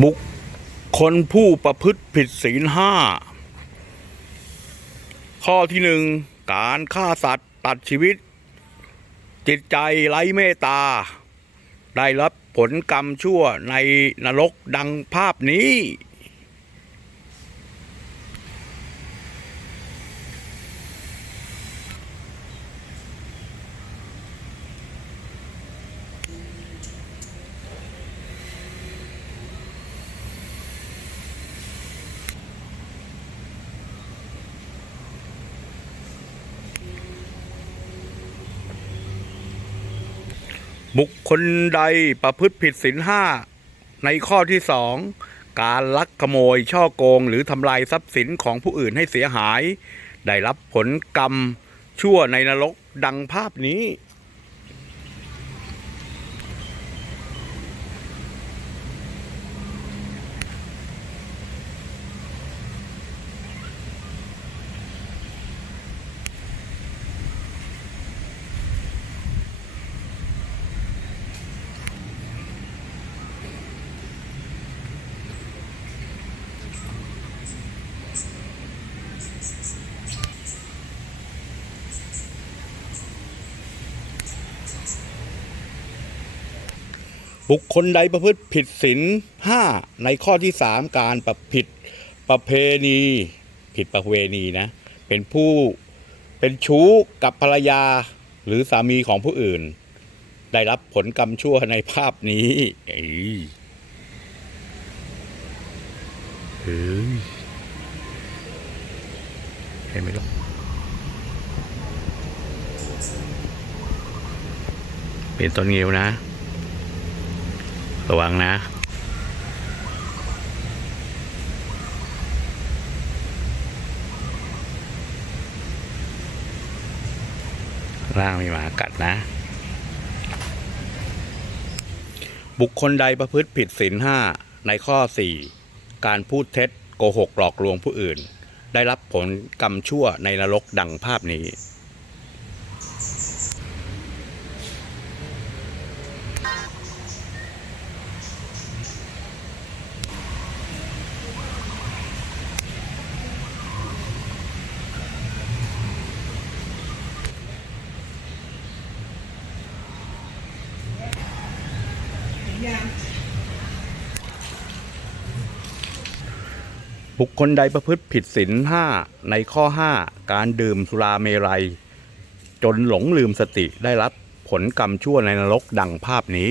บุคคลผู้ประพฤติผิดศีลห้า ข้อที่หนึ่งการฆ่าสัตว์ตัดชีวิต จิตใจไร้เมตตา ได้รับผลกรรมชั่วในนรกดังภาพนี้ บุคคลใดประพฤติผิดศีลห้าในข้อที่สองการลักขโมยช่อโกง หรือทำลายทรัพย์สินของผู้อื่นให้เสียหาย ได้รับผลกรรมชั่วในนรกดังภาพนี้ บุคคลใดประพฤติผิดศีลห้าในข้อที่สามการประผิดประเพณี ผิดประเวณีนะ เป็นผู้เป็นชู้กับภรรยาหรือสามีของผู้อื่น ได้รับผลกรรมชั่วในภาพนี้เอ้ยเฮ้ยเห็นไหมล่ะเป็นต้นเงียวนะ ระวังนะ ร่างมีหมากัดนะ บุคคลใดประพฤติผิดศีลห้าในข้อ 4 การพูดเท็จโกหกหลอกลวงผู้อื่น ได้รับผลกรรมชั่วในนรกดังภาพนี้ บุคคลใดประพฤติผิดศีลห้าในข้อ 5 การดื่มสุราเมรัย จนหลงลืมสติได้รับผลกรรมชั่วในนรกดังภาพนี้